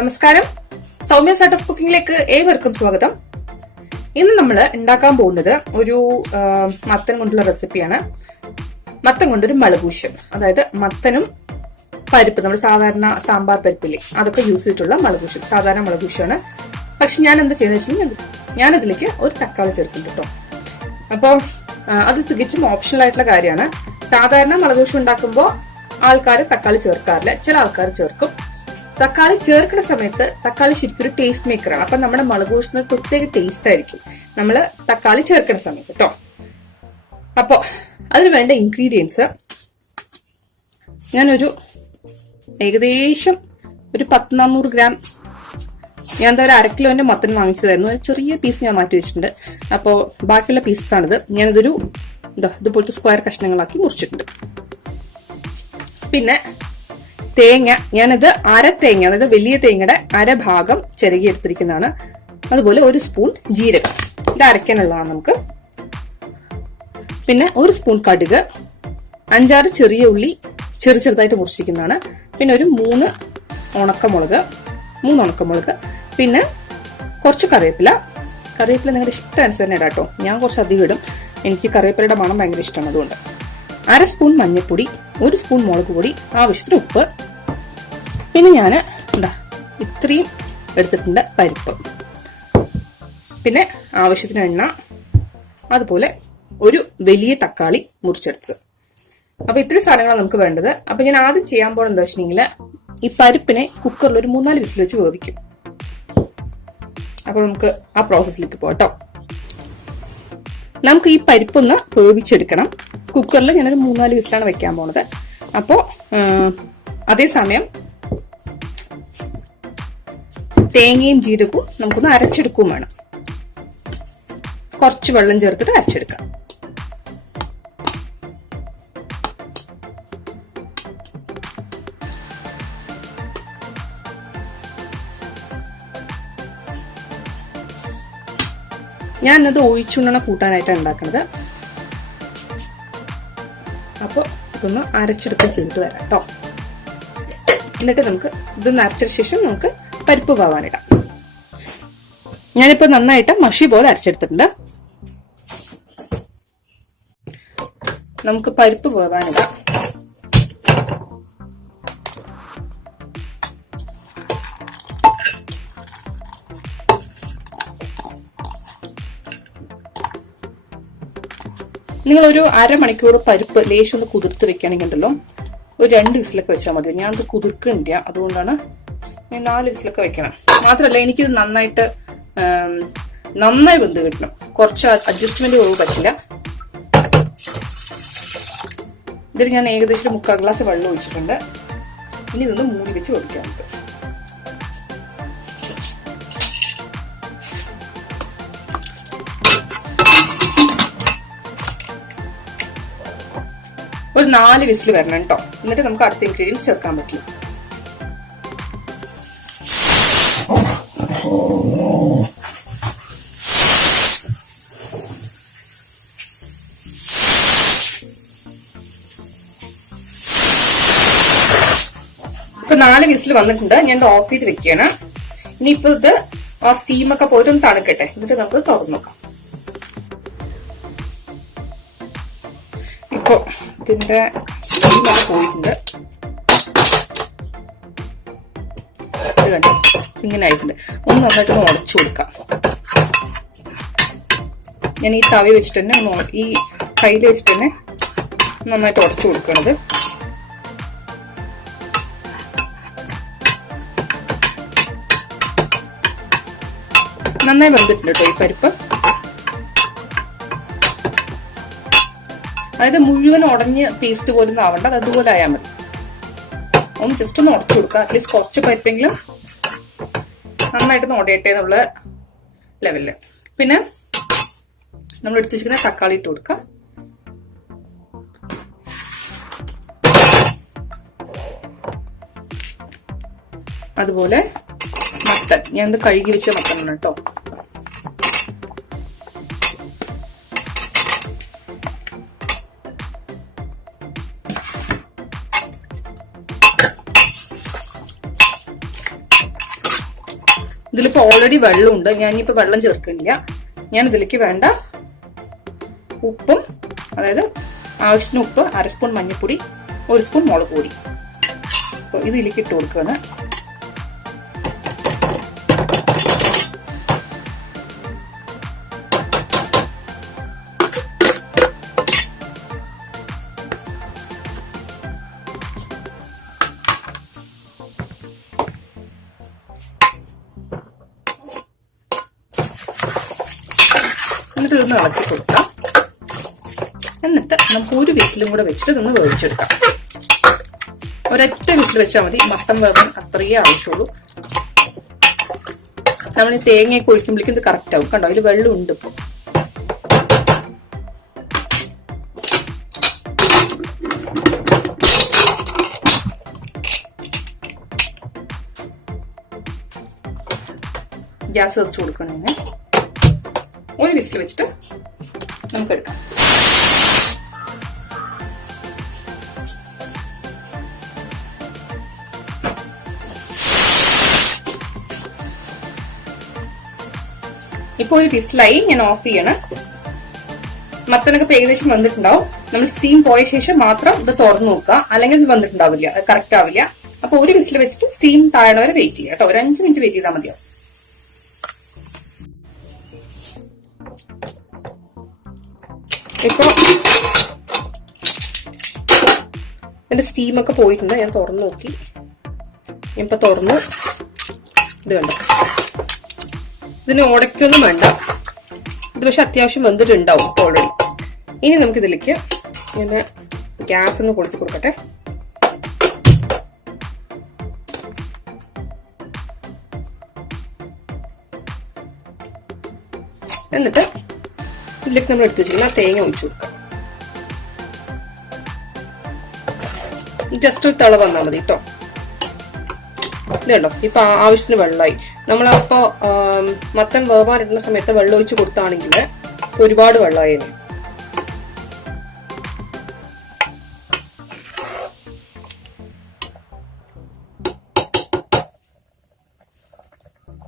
നമസ്കാരം, Soumya art of കുക്കിംഗിലേക്ക് ഏവർക്കും സ്വാഗതം. ഇന്ന് നമ്മൾ ഉണ്ടാക്കാൻ പോകുന്നത് ഒരു മത്തൻ കൊണ്ടുള്ള റെസിപ്പിയാണ്. മത്തൻ കൊണ്ടൊരു മളകൂശ്യം, അതായത് മത്തനും പരിപ്പ്, നമ്മൾ സാധാരണ സാമ്പാർ പരിപ്പില്ലേ അതൊക്കെ യൂസ് ചെയ്തിട്ടുള്ള മളകൂശ്യം, സാധാരണ മളകൂശ്യമാണ്. പക്ഷെ ഞാൻ എന്താ ചെയ്യുന്നത് വെച്ചാൽ ഞാനതിലേക്ക് ഒരു തക്കാളി ചേർക്കുന്നുണ്ട് കേട്ടോ. അപ്പോൾ അത് തികച്ചും ഓപ്ഷണൽ ആയിട്ടുള്ള കാര്യമാണ്. സാധാരണ മളകൂശ്യം ഉണ്ടാക്കുമ്പോൾ ആൾക്കാർ തക്കാളി ചേർക്കാറില്ല, ചില ആൾക്കാർ ചേർക്കും. തക്കാളി ചേർക്കുന്ന സമയത്ത് തക്കാളി ശരിക്കും ഒരു ടേസ്റ്റ് മേക്കറാണ്. അപ്പൊ നമ്മുടെ മുളകൂശ്യത്തിന് പ്രത്യേക ടേസ്റ്റ് ആയിരിക്കും നമ്മൾ തക്കാളി ചേർക്കുന്ന സമയത്ത് കേട്ടോ. അപ്പൊ അതിന് വേണ്ട ഇൻഗ്രീഡിയൻസ് ഞാനൊരു ഏകദേശം ഒരു 400 ഗ്രാം, ഞാൻ എന്താ ഒരു 1/2 കിലോന്റെ മത്തൻ വാങ്ങിച്ചതായിരുന്നു. ഒരു ചെറിയ പീസ് ഞാൻ മാറ്റി വെച്ചിട്ടുണ്ട്. അപ്പോൾ ബാക്കിയുള്ള പീസസ് ആണിത്. ഞാനിതൊരു ഇതുപോലത്തെ സ്ക്വയർ കഷ്ണങ്ങളാക്കി മുറിച്ചിട്ടുണ്ട്. പിന്നെ തേങ്ങ, ഞാനിത് തേങ്ങ, അതായത് വലിയ തേങ്ങയുടെ ഭാഗം ചിരകി എടുത്തിരിക്കുന്നതാണ്. അതുപോലെ 1 സ്പൂൺ ജീരകം, ഇത് അരയ്ക്കാനുള്ളതാണ് നമുക്ക്. പിന്നെ 1 സ്പൂൺ കടുക്, 5-6 ചെറിയ ഉള്ളി ചെറുതായിട്ട് മുറിച്ചിരിക്കുന്നതാണ്. പിന്നെ ഒരു 3 ഉണക്കമുളക്, പിന്നെ കുറച്ച് കറിവേപ്പില നിങ്ങളുടെ ഇഷ്ടമനുസരണം ഇടാം കേട്ടോ. ഞാൻ കുറച്ച് അധികം ഇടും, എനിക്ക് കറിവേപ്പിലയുടെ മണം ഭയങ്കര ഇഷ്ടമാണ്. അതുകൊണ്ട് 1/2 സ്പൂൺ മഞ്ഞൾപ്പൊടി, 1 സ്പൂൺ മുളക് പൊടി, ആവശ്യത്തിന് ഉപ്പ്. പിന്നെ ഞാൻ ഇത്രയും എടുത്തിട്ടുണ്ട് പരിപ്പ്, പിന്നെ ആവശ്യത്തിന് എണ്ണ, അതുപോലെ ഒരു വലിയ തക്കാളി മുറിച്ചെടുത്തത്. അപ്പൊ ഇത്രയും സാധനങ്ങളാണ് നമുക്ക് വേണ്ടത്. അപ്പൊ ഞാൻ ആദ്യം ചെയ്യാൻ പോകുന്നത് എന്താ വെച്ചിട്ടുണ്ടെങ്കിൽ ഈ പരിപ്പിനെ കുക്കറിൽ ഒരു 3-4 വിസിൽ വെച്ച് വേവിക്കും. അപ്പൊ നമുക്ക് ആ പ്രോസസ്സിലേക്ക് പോട്ടോ. നമുക്ക് ഈ പരിപ്പൊന്ന് വേവിച്ചെടുക്കണം. കുക്കറിൽ ഞാനൊരു 3-4 വിസിലാണ് വെക്കാൻ പോണത്. അപ്പോ അതേസമയം തേങ്ങയും ജീരകവും നമുക്കൊന്ന് അരച്ചെടുക്കുകയും വേണം. കുറച്ച് വെള്ളം ചേർത്തിട്ട് അരച്ചെടുക്കാം. ഞാൻ ഇന്നത് ഒഴിച്ചുണ്ണണ കൂട്ടാനായിട്ടാണ് ഉണ്ടാക്കുന്നത്. അപ്പോൾ ഇതൊന്ന് അരച്ചെടുത്ത് ചെയ്തിട്ട് വരാം കേട്ടോ. എന്നിട്ട് നമുക്ക് ഇതൊന്ന് അരച്ചതിന് ശേഷം നമുക്ക് പരിപ്പ് വേവാനിടാം. ഞാനിപ്പോ നന്നായിട്ട് മഷി പോലെ അരച്ചെടുത്തിട്ടുണ്ട്. നമുക്ക് പരിപ്പ് വേവാനിടാം. നിങ്ങളൊരു 1/2 മണിക്കൂർ പരിപ്പ് ലേശം ഒന്ന് കുതിർത്ത് വെക്കുകയാണെങ്കിൽ ഉണ്ടല്ലോ, ഒരു 2 വിസിലൊക്കെ വെച്ചാൽ മതി. ഞാനത് കുതിർക്കുന്നില്ല, അതുകൊണ്ടാണ് ഞാൻ 4 വിസിലൊക്കെ വെക്കണം. മാത്രമല്ല എനിക്കിത് നന്നായി വെന്ത് കിട്ടണം. കുറച്ച് അഡ്ജസ്റ്റ്മെന്റ് കുറവ് പറ്റില്ല. ഇതിൽ ഞാൻ ഏകദേശം 3/4 ഗ്ലാസ് വെള്ളം ഒഴിച്ചിട്ടുണ്ട്. ഇനി ഇതൊന്ന് മൂടി വെച്ച് കൊടുക്കാം നമുക്ക്. ഒരു 4 വിസിൽ വരണം കേട്ടോ. എന്നിട്ട് നമുക്ക് അടുത്ത ഇൻഗ്രീഡിയൻസ് ചേർക്കാൻ പറ്റും. ഇപ്പൊ 4 വിസിൽ വന്നിട്ടുണ്ട്. ഞാൻ ഇത് ഓഫ് ചെയ്ത് വെക്കുകയാണ്. ഇനിയിപ്പോ ഇത് ആ സ്റ്റീമൊക്കെ പോയിട്ട് ഒന്ന് തണുക്കട്ടെ, എന്നിട്ട് നമുക്ക് തുറന്നു നോക്കാം. ഇപ്പൊ ഇതിന്റെ സ്റ്റീമൊക്കെ പോയിട്ടുണ്ട്. ഇത് കണ്ടോ, ഇങ്ങനെ ആയിട്ടുണ്ട്. ഒന്ന് നന്നായിട്ടൊന്ന് ഉടച്ചു കൊടുക്കാം. ഞാൻ ഈ തവി വെച്ചിട്ട് തന്നെ ഈ കയ്യിൽ വെച്ചിട്ട് തന്നെ നന്നായിട്ട് ഉടച്ചു കൊടുക്കണത്. നന്നായി വെന്തിട്ടുണ്ട് കേട്ടോ ഈ പരിപ്പ്. അതായത് മുഴുവൻ ഉടഞ്ഞ് പേസ്റ്റ് പോലും ആവണ്ട, അത് അതുപോലെ ആയാൽ മതി. ഒന്ന് ജസ്റ്റ് ഒന്ന് ഉടച്ചു കൊടുക്കുക. അറ്റ്ലീസ്റ്റ് കുറച്ച് പരിപ്പെങ്കിലും നന്നായിട്ടൊന്ന് ഉടയട്ടെ എന്നുള്ള ലെവലില്. പിന്നെ നമ്മൾ എടുത്തു വെച്ചിരിക്കുന്ന തക്കാളി ഇട്ട് കൊടുക്കുക. അതുപോലെ മത്തൻ, ഞാൻ ഇത് കഴുകി വെച്ച മത്തനാണ് കേട്ടോ. ഇതിലിപ്പോൾ ഓൾറെഡി വെള്ളമുണ്ട്. ഞാനിപ്പോൾ വെള്ളം ചേർക്കുന്നില്ല. ഞാൻ ഇതിലേക്ക് വേണ്ട ഉപ്പും, അതായത് ആവശ്യത്തിന് ഉപ്പ്, 1/2 സ്പൂൺ മഞ്ഞൾപ്പൊടി, 1 സ്പൂൺ മുളക് പൊടി, അപ്പോൾ ഇത് ഇതിലേക്ക് ഇട്ട് കൊടുക്കുകയാണ്. എന്നിട്ട് ഇതൊന്ന് ഇളക്കി കൊടുക്കാം. എന്നിട്ട് നമുക്ക് ഒരു വിസിലും കൂടെ വെച്ചിട്ട് ഇതൊന്ന് വേവിച്ചെടുക്കാം. ഒരൊറ്റ വിസിൽ വെച്ചാൽ മതി. മട്ടൻ വേവാൻ അത്രയേ ആവശ്യമുള്ളൂ. നമ്മൾ ഈ തേങ്ങയൊക്കെ ഒഴിക്കുമ്പോഴേക്കും ഇത് കറക്റ്റ് ആവും. കണ്ടോ, അതിൽ വെള്ളം ഉണ്ട്. ഇപ്പോൾ ഗ്യാസ് വെച്ച് കൊടുക്കണേ. ഒരു വിസിൽ വെച്ചിട്ട് നമുക്ക് എടുക്കാം. ഇപ്പൊ ഒരു വിസിലായി. ഞാൻ ഓഫ് ചെയ്യണം. മത്തനൊക്കെ ഏകദേശം വന്നിട്ടുണ്ടാവും. നമ്മൾ സ്റ്റീം പോയ ശേഷം മാത്രം ഇത് തുറന്നു നോക്കുക, അല്ലെങ്കിൽ ഇത് വന്നിട്ടുണ്ടാവില്ല, അത് കറക്റ്റ് ആവില്ല. അപ്പൊ ഒരു വിസിൽ വെച്ചിട്ട് സ്റ്റീം താഴെ വരെ വെയിറ്റ് ചെയ്യാം കേട്ടോ. ഒരു 5 മിനിറ്റ് വെയിറ്റ് ചെയ്താൽ മതിയാവും. ഇപ്പൊ എന്റെ സ്റ്റീമൊക്കെ പോയിട്ടുണ്ട്. ഞാൻ തുറന്നു നോക്കി. ഇപ്പൊ തുറന്നു. ഇത് കണ്ടോ, ഇതിന് ഉടയ്ക്കൊന്നും വേണ്ട. ഇത് പക്ഷെ അത്യാവശ്യം വെന്തിട്ടുണ്ടാവും ഓൾറെഡി. ഇനി നമുക്ക് ഇതിലേക്ക് ഞാൻ ഗ്യാസ് ഒന്ന് കൊടുത്തു കൊടുക്കട്ടെ. എന്നിട്ട് ഇതിലേക്ക് നമ്മൾ എടുത്തു വെച്ചിരിക്കുന്ന തേങ്ങ ഒഴിച്ചു കൊടുക്കാം. ജസ്റ്റ് ഒരു തിള വന്നാൽ മതി കേട്ടോ. ഇതുണ്ടോ, ഇപ്പൊ ആവശ്യത്തിന് വെള്ളമായി. നമ്മളപ്പോ മത്തൻ വേവാനിടുന്ന സമയത്ത് വെള്ളം ഒഴിച്ച് കൊടുത്താണെങ്കിൽ ഒരുപാട് വെള്ളമായി.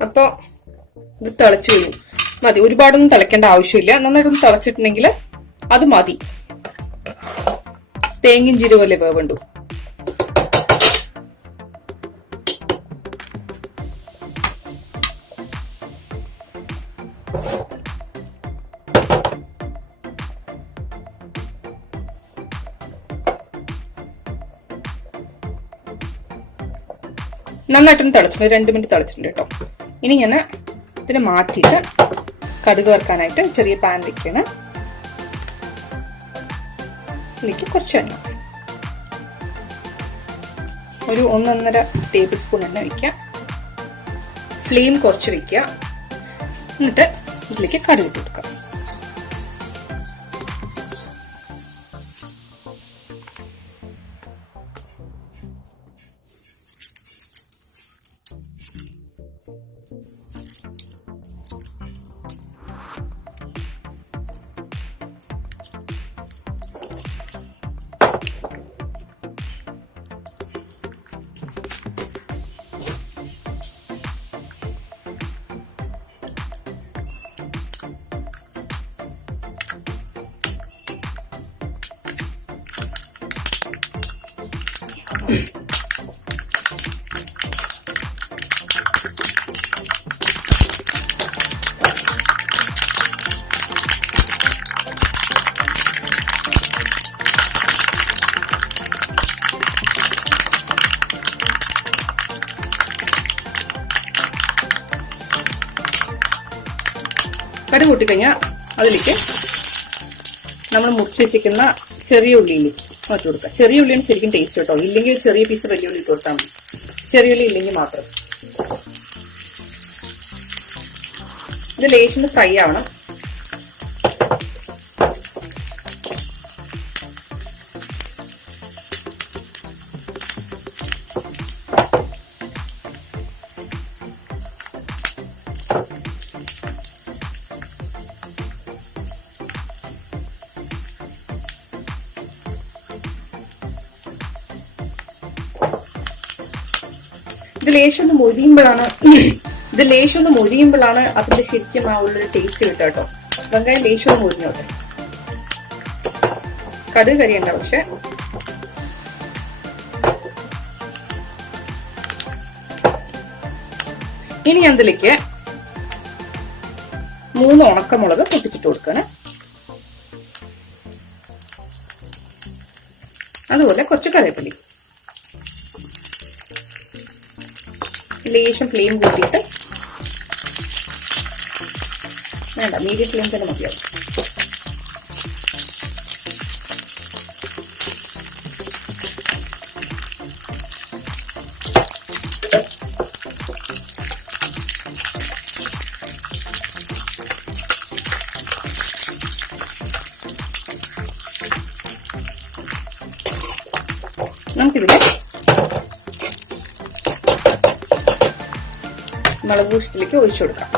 അപ്പൊ ഇത് തിളച്ചു കഴിഞ്ഞു. മതി, ഒരുപാടൊന്നും തിളയ്ക്കേണ്ട ആവശ്യമില്ല. നന്നായിട്ടൊന്ന് തിളച്ചിട്ടുണ്ടെങ്കിൽ അത് മതി. തേങ്ങയും ജീരകമല്ലേ വേവണ്ടു. നന്നായിട്ടൊന്ന് തിളച്ചിട്ടുണ്ട്. 2 മിനിറ്റ് തിളച്ചിട്ടുണ്ട് കേട്ടോ. ഇനി ഞാൻ ഇതിനെ മാറ്റിയിട്ട് കടുക് വറുക്കാനായിട്ട് ചെറിയ പാൻ വെക്കണം. ഇതിലേക്ക് കുറച്ച് എണ്ണ, ഒരു 1.5 ടേബിൾ സ്പൂൺ എണ്ണ വയ്ക്കാം. ഫ്ലെയിം കുറച്ച് വെക്കുക. എന്നിട്ട് ഇതിലേക്ക് കടുക് ഇട്ട് കൊടുക്കാം. കടുക് കൂട്ടിക്കഴിഞ്ഞാൽ അതിലേക്ക് നമ്മൾ മുറിച്ച് വെച്ചിരിക്കുന്ന ചെറിയ ഉള്ളിയിലേക്ക് മാറ്റി കൊടുക്കുക. ചെറിയ ഉള്ളിയാണ് ശരിക്കും ടേസ്റ്റ് കേട്ടോ. ഇല്ലെങ്കിൽ ചെറിയ പീസ് വലിയ ഉള്ളി ഇട്ട് കൊടുത്താൽ മതി. ചെറിയ ഉള്ളി ഇല്ലെങ്കിൽ മാത്രം. ഇത് ലേശം ഫ്രൈ ആവണം. ഇത് ലേശം ഒന്ന് മൊരിയുമ്പോഴാണ് ഇത് ലേശം ഒന്ന് മൊരിയുമ്പോഴാണ് അതിന്റെ ശരിക്കും ആ ഉള്ളൊരു ടേസ്റ്റ് കിട്ടുക കേട്ടോ. വെങ്കായം ലേശം ഒന്ന് മൊരിഞ്ഞോട്ടെ, കടുക് കരിയണ്ട. പക്ഷെ ഇനി ഞാൻ ഇതിലേക്ക് 3 ഉണക്കമുളക് പൊട്ടിച്ചിട്ട് കൊടുക്കണം. അതുപോലെ കുറച്ച് കറിവേപ്പില. ലേശം ഫ്ലെയിം കൂട്ടിയിട്ട്, വേണ്ട മീഡിയം ഫ്ലെയിം തന്നെ മതിയാവും. നമുക്കിതില് മുളകൂശ്യത്തിലേക്ക് ഒഴിച്ചു കൊടുക്കാം.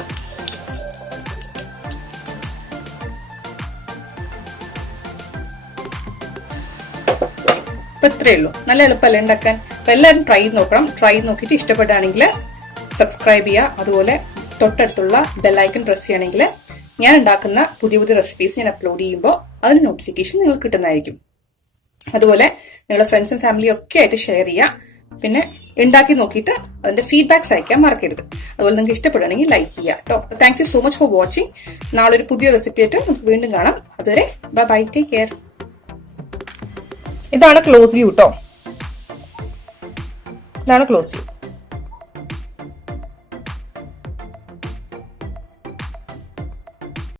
അപ്പൊ ഇത്രയേ ഉള്ളൂ. നല്ല എളുപ്പമല്ലേ ഉണ്ടാക്കാൻ. അപ്പൊ എല്ലാവരും ട്രൈ നോക്കണം. ട്രൈ നോക്കിയിട്ട് ഇഷ്ടപ്പെടുകയാണെങ്കിൽ സബ്സ്ക്രൈബ് ചെയ്യുക. അതുപോലെ തൊട്ടടുത്തുള്ള ബെല്ലൈക്കൺ പ്രസ് ചെയ്യണമെങ്കിൽ ഞാൻ ഉണ്ടാക്കുന്ന പുതിയ പുതിയ റെസിപ്പീസ് ഞാൻ അപ്ലോഡ് ചെയ്യുമ്പോൾ അതിന് നോട്ടിഫിക്കേഷൻ നിങ്ങൾക്ക് കിട്ടുന്നതായിരിക്കും. അതുപോലെ നിങ്ങളുടെ ഫ്രണ്ട്സും ഫാമിലിയും ഒക്കെ ആയിട്ട് ഷെയർ ചെയ്യുക. പിന്നെ ഉണ്ടാക്കി നോക്കിയിട്ട് അതിന്റെ ഫീഡ്ബാക്സ് അയക്കാൻ മറക്കരുത്. അതുപോലെ നിങ്ങൾക്ക് ഇഷ്ടപ്പെടുകയാണെങ്കിൽ ലൈക്ക് ചെയ്യുക കേട്ടോ. Thank you so much for watching. നാളെ ഒരു പുതിയ റെസിപ്പി ആയിട്ട് നമുക്ക് വീണ്ടും കാണാം. അതുവരെ ബൈ ബൈ, ടേക്ക് കെയർ. ഇതാണ് ക്ലോസ് വ്യൂ കേട്ടോ. ഇതാണ് ക്ലോസ് വ്യൂ.